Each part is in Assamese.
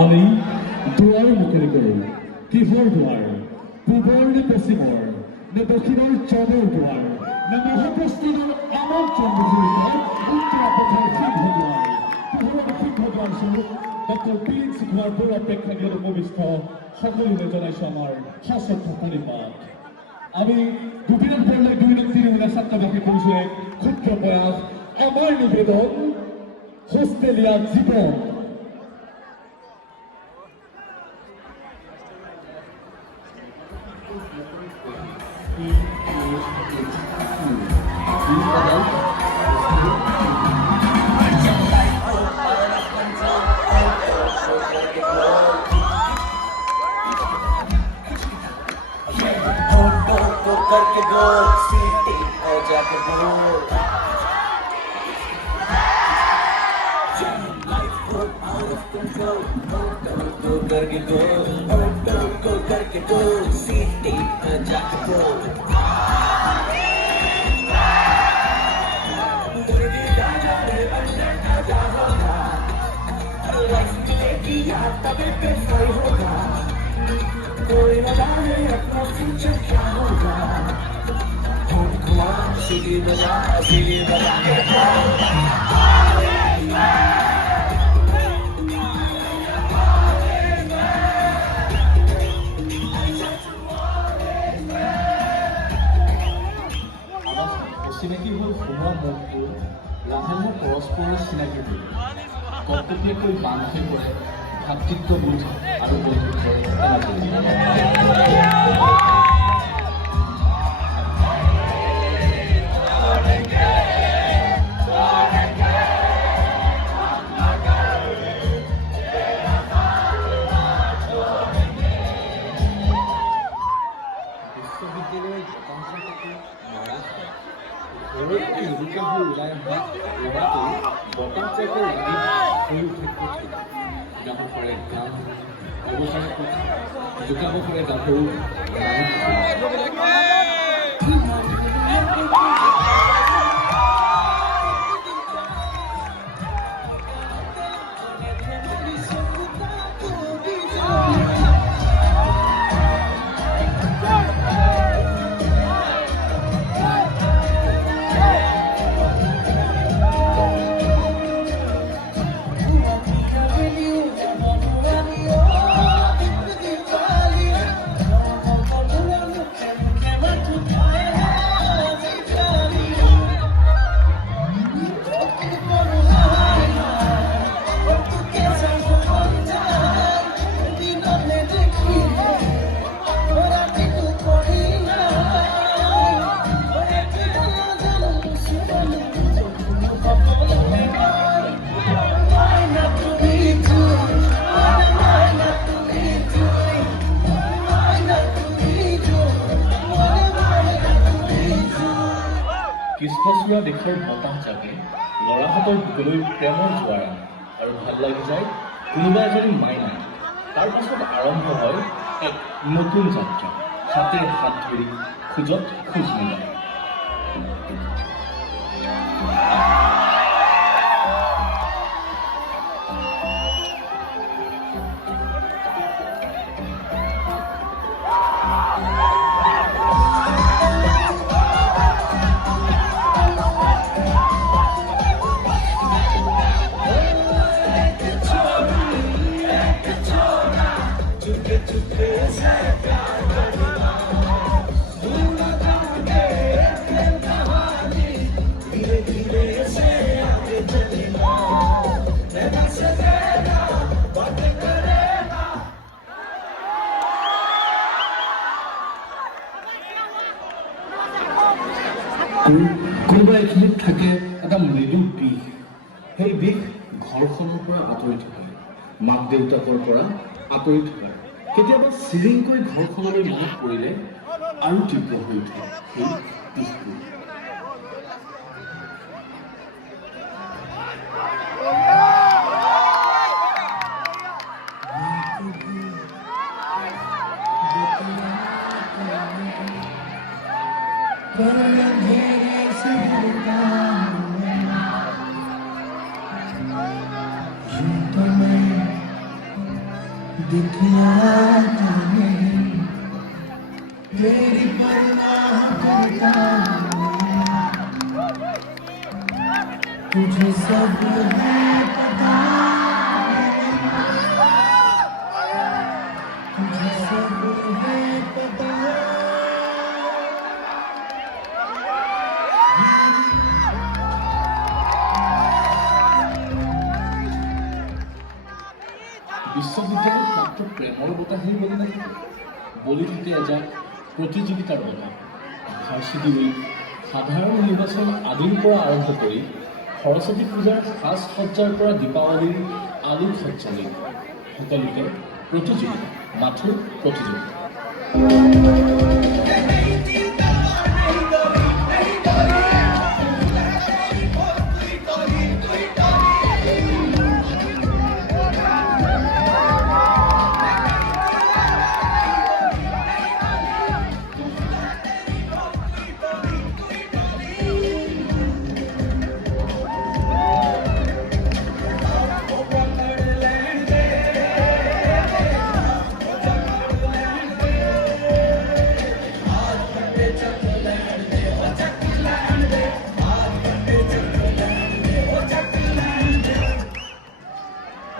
আমি দুৱাৰ মুখেৰে গ'লো। কিহৰ দুৱাৰ? পূবৰ নে পশ্চিমৰ, নে দক্ষিণৰ জনৰ দুৱাৰ, নে মহাপ্ৰস্থিৰৰ আমন্ত্ৰণ মুখেৰে উত্তৰ পথৰ সিংহ দুৱাৰ। পোহৰৰ সিংহ দুৱাৰস্বৰূপ ডক্টৰ পিলিক শিখোৱাৰ পৰা প্ৰেক্ষাগৃহত উপবিষ্ট সকলোকে জনাইছোঁ আমাৰ সশ্ৰদ্ধ প্ৰণিপাত। আমি গোপীনাথ বৰদলৈ ২-৩ ছাত্ৰবাসী কৰিছোঁ এক ক্ষুদ্ৰ প্ৰয়াস। আমাৰ নিবেদন হোষ্টেলীয়া জীৱন। करके गो सीटी हो जाके बोल life go out of control go करके go सीटी हो जाके बोल लाइफ की याद तभी पे सही होगा कोई न जाने अपना फ्यूचर क्या होगा सीढ़ी बजा के চিনাকি হ'ল সোমোৱা মনটো লাহে লাহে পৰস্পৰৰ চিনাকি হ'ল কৰ্তব্যকৈ বান্ধি পৰে ভাতৃত্ববোধ আৰু বন্ধুত্বৰ বিশ্ববিদ্যালয়ৰ ঘৰত জীৱিকা হৈ ওলাই অহা ল'ৰাটো বতাহ চেকৰ হৈ উঠি গাব পাৰে গান অৱসৰ জোকাব পাৰে গাভৰু কৃষ্ণচূড়া দেশৰ বতাহ জাগে ল'ৰাহঁতৰ বুকুলৈ প্ৰেমৰ জোৱাৰ আৰু ভাল লাগি যায় কোনোবা এজনী মাইনা। তাৰ পাছত আৰম্ভ হয় এক নতুন যাত্ৰা হাতে হাত ধৰি খোজত খোজ মিলাই। কোনোবা এখিনিত থাকে এটা মৃদু বিষ। সেই বিষ ঘৰখনৰ পৰা আঁতৰি থাকে, মাক দেউতাকৰ পৰা আঁতৰি থাকে। কেতিয়াবা চিৰিংকৈ ঘৰখনলৈ মনত পৰিলে আৰু তীব্ৰ হৈ উঠে সেই বিষবোৰ। दिखला तुम्हें तेरी परवाह करता तुझे सब है पता तुझे सब है पता বিশ্ববিদ্যালয়ত মাত্ৰ প্ৰেমৰ বতাহেই বলি নাথাকে, বলি থাকে এজাক প্ৰতিযোগিতাৰ বতাহ। ভাৰ্চিটি উইক, সাধাৰণ নিৰ্বাচন আদিৰ পৰা আৰম্ভ কৰি সৰস্বতী পূজাৰ সাজ সজ্জাৰ পৰা দীপাৱলীৰ আলোকসজ্জালৈ সকলোতে প্ৰতিযোগিতা, মাথো প্ৰতিযোগিতা।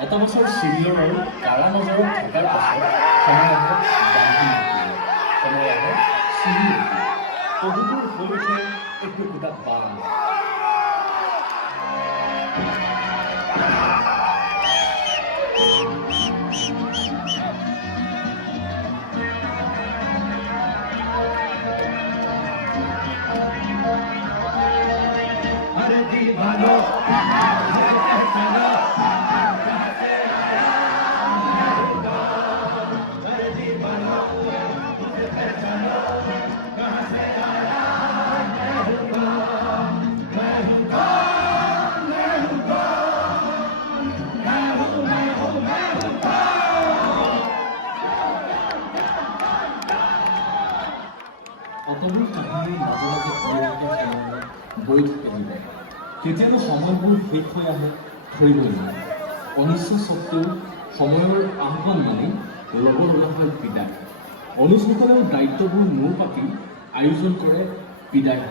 এটা বছৰ চিৰিয়ৰ আৰু কাৰা নজৰত থকাৰ পাছত সময় আহে বান্ধি নকৰিব, সময় আহে চিৰি বহুবোৰ হৈ উঠে একোটা বান। अरे दीवानो সকলো কাহিনীৰ মাজে মাজে বৈ থাকে জীৱন। কেতিয়াবা সময়বোৰ শেষ হৈ আহে, ধৰিবলৈ নোৱাৰে। অনিচ্ছা স্বত্বেও সময়ৰ আহ্বান মানি ল'ব লগা হয় বিদায়। অনুজসকলেও দায়িত্ববোৰ মূৰ পাতি আয়োজন কৰে বিদায়।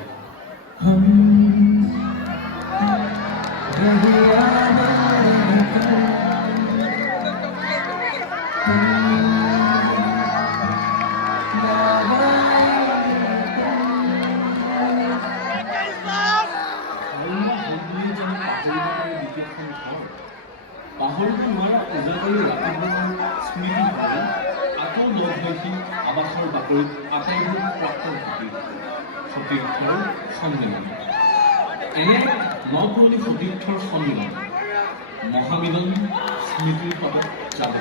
পাহৰি তোমাৰ উজাগৰি ৰাতিপুৱাৰ স্মৃতি ভাবে আকৌ লগ হৈছিল আৱাসৰ বাতৰিত আটাইবোৰ প্ৰাক্তন সতীৰ্থৰ সন্মিলন। এনে নপুৰণি সতীৰ্থৰ সন্মিলন, মহামিলন স্মৃতিৰ পাতত যাব।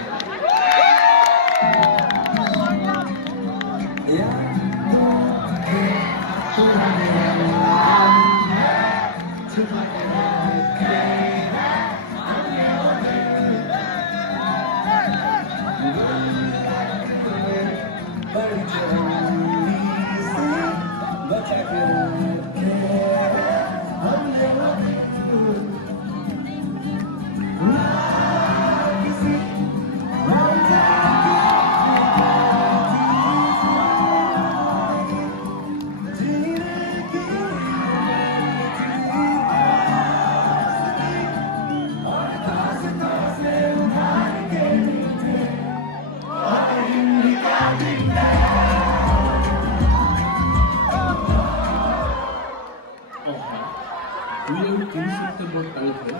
সেপ্টেম্বৰ তাৰিখে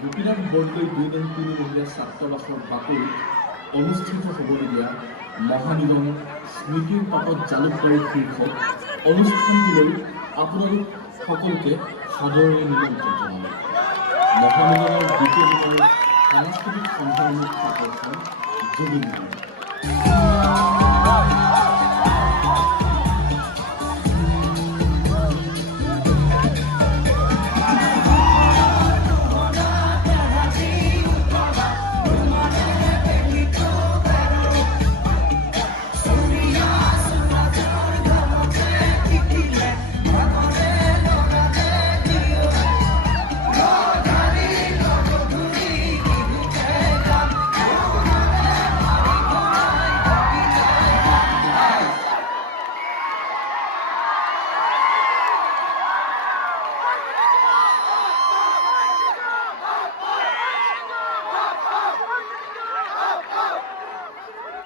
গোপীনাথ বৰদলৈ ২ মহিলা ছাত্ৰাবাসৰ বাকৰিত অনুষ্ঠিত হ'বলগীয়া মহামিলন স্মৃতিৰ পাতত জালুকবাৰী শীৰ্ষক অনুষ্ঠানটোলৈ আপোনালোক সকলোকে সাদৰেৰে নিমন্ত্ৰণ জনালোঁ। মহামিলনৰ দ্বিতীয় দিনৰ সাংস্কৃতিক সন্ধিয়ামূলক আকৰ্ষণ জুবিন গাৰ্গ।